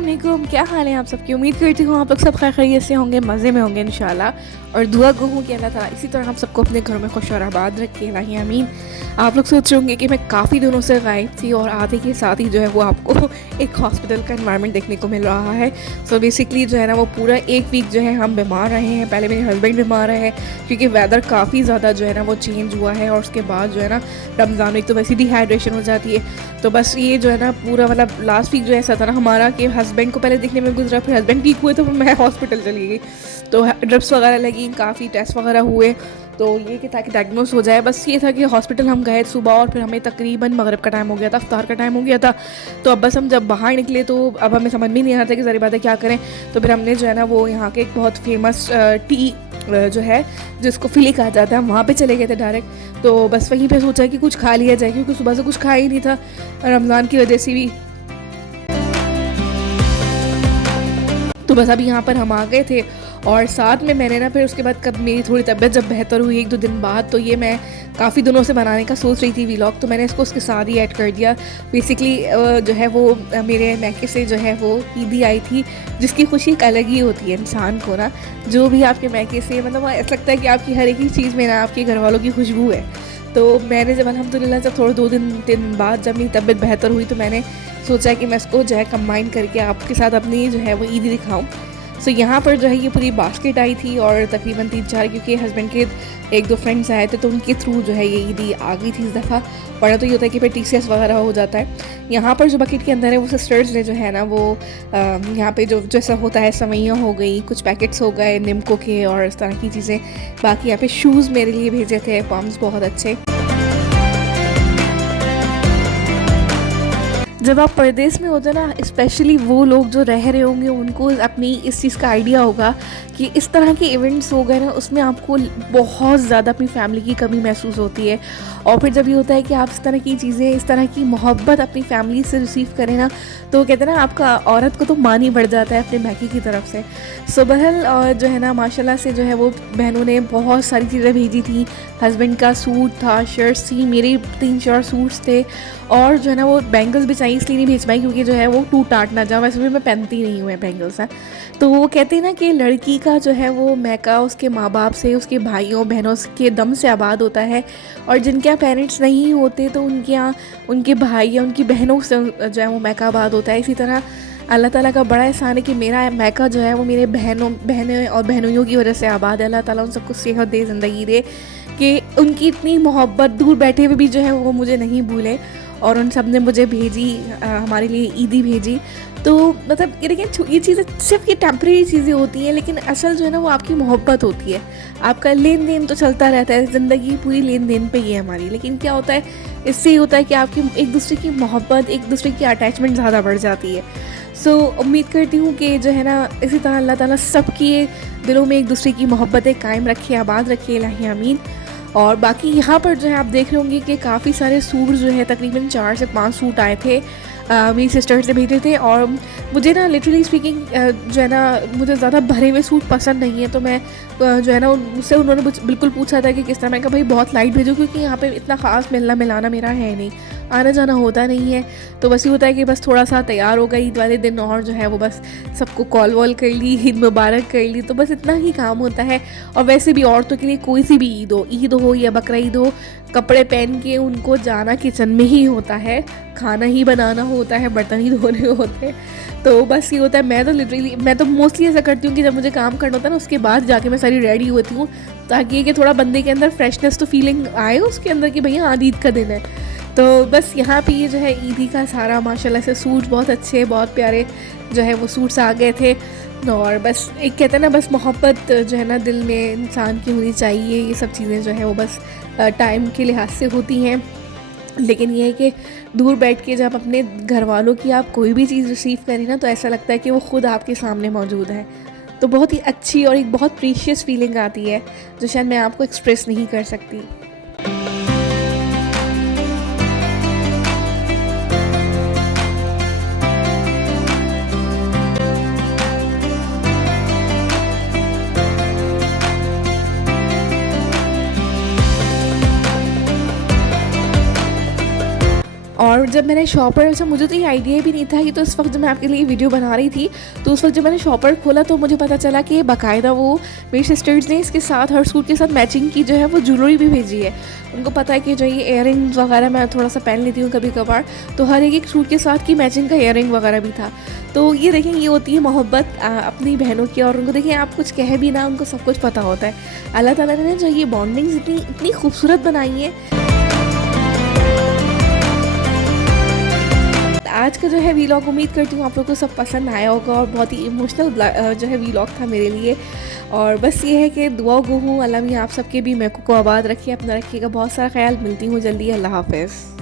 अस्सलाम वालेकुम, क्या हाल है आप सबकी। उम्मीद करती हूँ आप लोग सब खैर खैरियत से होंगे, मज़े में होंगे इंशाल्लाह। और दुआ गो हूँ कि अल्लाह ताला इसी तरह हम सबको अपने घरों में खुश और आबाद रखे, इलाही आमीन। आप लोग सोच रहे होंगे कि मैं काफ़ी दिनों से गायब थी और आते के साथ ही जो है वो आपको एक हॉस्पिटल का एनवायरनमेंट देखने को मिल रहा है। सो बेसिकली जो है ना वो पूरा एक वीक जो है हम बीमार रहे हैं। पहले मेरे हस्बैंड बीमार रहे क्योंकि वेदर काफ़ी ज़्यादा जो है ना वो चेंज हुआ है, और उसके बाद जो है ना रमज़ान में तो वैसे डिहाइड्रेशन हो जाती है। तो बस ये जो है ना पूरा मतलब लास्ट वीक जो ऐसा था ना हमारा कि हस्बैंड को पहले देखने में गुजरा, फिर हस्बैंड ठीक हुए तो मैं हॉस्पिटल चली गई। तो ड्रिप्स वगैरह लगी, काफ़ी टेस्ट वगैरह हुए, तो ये कि ताकि डायग्नोस हो जाए। बस ये था कि हॉस्पिटल हम गए सुबह, और फिर हमें तकरीबन मगरिब का टाइम हो गया था, इफ्तार का टाइम हो गया था। तो अब बस हम जब बाहर निकले तो अब हमें समझ में नहीं आ रहा था कि सारी बातें क्या करें। तो फिर हमने जो है ना वो यहाँ के एक बहुत फेमस टी जो है जिसको फिली कहा जाता है, हम वहाँ पे चले गए थे डायरेक्ट। तो बस वहीं पे सोचा कि कुछ खा लिया जाए, क्योंकि सुबह से कुछ खा ही नहीं था रमज़ान की वजह से भी। तो बस अभी यहाँ पर हम आ गए थे, और साथ में मैंने ना फिर उसके बाद कब मेरी थोड़ी तबीयत जब बेहतर हुई 1-2 दिन बाद, तो ये मैं काफ़ी दिनों से बनाने का सोच रही थी व्लॉग, तो मैंने इसको उसके साथ ही ऐड कर दिया। बेसिकली जो है वो मेरे मैके से जो है वो ईदी आई थी, जिसकी खुशी एक अलग ही होती है इंसान को ना। जो भी आपके मैके से मतलब ऐसा लगता है कि आपकी हर एक ही चीज़ में ना आपके घर वालों की खुशबू है। तो मैंने जब अल्हम्दुलिल्लाह जब थोड़े 2 दिन बाद जब मेरी तबीयत बेहतर हुई, तो मैंने सोचा कि मैं इसको जो है कंबाइन करके आपके साथ अपनी जो है वो ईदी दिखाऊं। सो यहाँ पर जो है ये पूरी बास्केट आई थी, और तकरीबन 3-4 क्योंकि हस्बैंड के 1-2 फ्रेंड्स आए थे, तो उनके थ्रू जो है ये ईदी आ गई थी इस दफ़ा। वरना तो ये होता है कि फिर TCS वगैरह हो जाता है। यहाँ पर जो बकेट के अंदर है वो सिस्टर्स ने जो है ना वो यहाँ पे जो जैसा होता है सवैयाँ हो गई, कुछ पैकेट्स हो गए निम्को के और इस तरह की चीज़ें। बाकी यहाँ पे शूज़ मेरे लिए भेजे थे, पम्स बहुत अच्छे। जब आप परदेश में होते ना, स्पेशली वो लोग जो रह रहे होंगे उनको अपनी इस चीज़ का आइडिया होगा कि इस तरह के इवेंट्स हो गए ना, उसमें आपको बहुत ज़्यादा अपनी फैमिली की कमी महसूस होती है। और फिर जब ये होता है कि आप इस तरह की चीज़ें, इस तरह की मोहब्बत अपनी फैमिली से रिसीव करें ना, तो कहते हैं ना आपका औरत को तो मान ही बढ़ जाता है अपने मैके की तरफ से। सो बहरहाल और जो है ना माशाल्लाह से जो है वो बहनों ने बहुत सारी चीज़ें भेजी थी। हस्बैंड का सूट था, शर्ट्स थी, मेरे 3-4 सूट्स थे, और जो है ना वो बैंगल्स भी चाहिए, इसलिए नहीं भेज पाई क्योंकि जो है वो टूट टाट ना जाए। वैसे भी मैं पहनती नहीं हूँ बैंगल्स हैं। तो वो कहते हैं ना कि लड़की का जो है वो मैका उसके माँ बाप से, उसके भाइयों बहनों के दम से आबाद होता है, और जिनके यहाँ पेरेंट्स नहीं होते तो उनके यहाँ उनके भाई या उनकी बहनों से जो है वो मैका आबाद होता है। इसी तरह अल्लाह ताला का बड़ा एहसान है कि मेरा मैका जो है वो मेरे बहनें और बहनोइयों की वजह से आबाद है। अल्लाह ताला उन सबको सेहत दे, ज़िंदगी दे, कि उनकी इतनी मोहब्बत दूर बैठे हुए भी जो है वो मुझे नहीं भूले, और उन सब ने मुझे भेजी, हमारे लिए ईदी भेजी। तो मतलब ये देखिए ये चीज़ें सिर्फ ये टेम्प्रेरी चीज़ें होती हैं, लेकिन असल जो है ना वो आपकी मोहब्बत होती है। आपका लेन देन तो चलता रहता है, ज़िंदगी पूरी लेन देन पे ही है हमारी, लेकिन क्या होता है इससे ये होता है कि आपकी एक दूसरे की मोहब्बत, एक दूसरे की अटैचमेंट ज़्यादा बढ़ जाती है। सो उम्मीद करती हूँ कि जो है ना इसी तरह अल्लाह ताला सबके दिलों में एक दूसरे की मोहब्बतें कायम रखे, आबाद रखे, इलाही आमीन। और बाकी यहाँ पर जो है आप देख रहे होंगे कि काफ़ी सारे सूट जो है तकरीबन 4 से 5 सूट आए थे, मेरी सिस्टर से भेजे थे। और मुझे ना लिटरली स्पीकिंग जो है ना मुझे ज़्यादा भरे हुए सूट पसंद नहीं है, तो मैं जो है ना मुझसे उन्होंने बिल्कुल पूछा था कि किस तरह। मैं कहा भाई बहुत लाइट भेजो, क्योंकि यहाँ पे इतना ख़ास मिलना मिलाना मेरा है नहीं, आना जाना होता नहीं है। तो बस ये होता है कि बस थोड़ा सा तैयार हो गई ईद वाले दिन, और जो है वो बस सबको कॉल वॉल कर ली, ईद मुबारक कर ली, तो बस इतना ही काम होता है। और वैसे भी औरतों के लिए कोई सी भी ईद हो या बकरा ईद हो, कपड़े पहन के उनको जाना किचन में ही होता है, खाना ही बनाना होता है, बर्तन ही धोने होते हैं। तो बस ये होता है। मैं तो मोस्टली ऐसा करती हूँ कि जब मुझे काम करना होता है ना, उसके बाद जाके मैं सारी रेडी होती हूँ, ताकि ये कि थोड़ा बंदे के अंदर फ्रेशनेस तो फीलिंग आए उसके अंदर कि भैया आज ईद का दिन है। तो बस यहाँ पे ये जो है ईदी का सारा माशाल्लाह से सूट बहुत अच्छे, बहुत प्यारे जो है वो सूट्स आ गए थे। और बस एक कहते हैं ना बस मोहब्बत जो है ना दिल में इंसान की होनी चाहिए। ये सब चीज़ें जो है वो बस टाइम के लिहाज से होती हैं, लेकिन ये है कि दूर बैठ के जब अपने घर वालों की आप कोई भी चीज़ रिसीव करें ना, तो ऐसा लगता है कि वो ख़ुद आपके सामने मौजूद है। तो बहुत ही अच्छी और एक बहुत प्रीशियस फीलिंग आती है, जो शायद मैं आपको एक्सप्रेस नहीं कर सकती। और और जब मैंने शॉपर से, मुझे तो ये आइडिया भी नहीं था कि, तो इस वक्त जब मैं आपके लिए वीडियो बना रही थी तो उस वक्त जब मैंने शॉपर खोला तो मुझे पता चला कि बाकायदा वो मेरी सिस्टर्स ने इसके साथ हर सूट के साथ मैचिंग की जो है वो ज्वेलरी भी भेजी है। उनको पता है कि जो ये इयररिंग्स वगैरह मैं थोड़ा सा पहन लेती हूँ कभी कभार, तो हर एक सूट के साथ की मैचिंग का इयररिंग वगैरह भी था। तो ये देखें, ये होती है मोहब्बत अपनी बहनों की। और उनको देखें, आप कुछ कह भी ना, उनको सब कुछ पता होता है। अल्लाह ताला ने जो ये बॉन्डिंग्स इतनी इतनी खूबसूरत बनाई है। आज का जो है वीलॉग, उम्मीद करती हूँ आप लोगों को सब पसंद आया होगा और बहुत ही इमोशनल जो है वीलॉग था मेरे लिए। और बस ये है कि दुआ गो हूँ, अल्लाह मियां आप सबके भी महकू को आबाद रखिए, अपना रखिएगा बहुत सारा ख्याल। मिलती हूँ जल्दी, अल्लाह हाफ़िज़।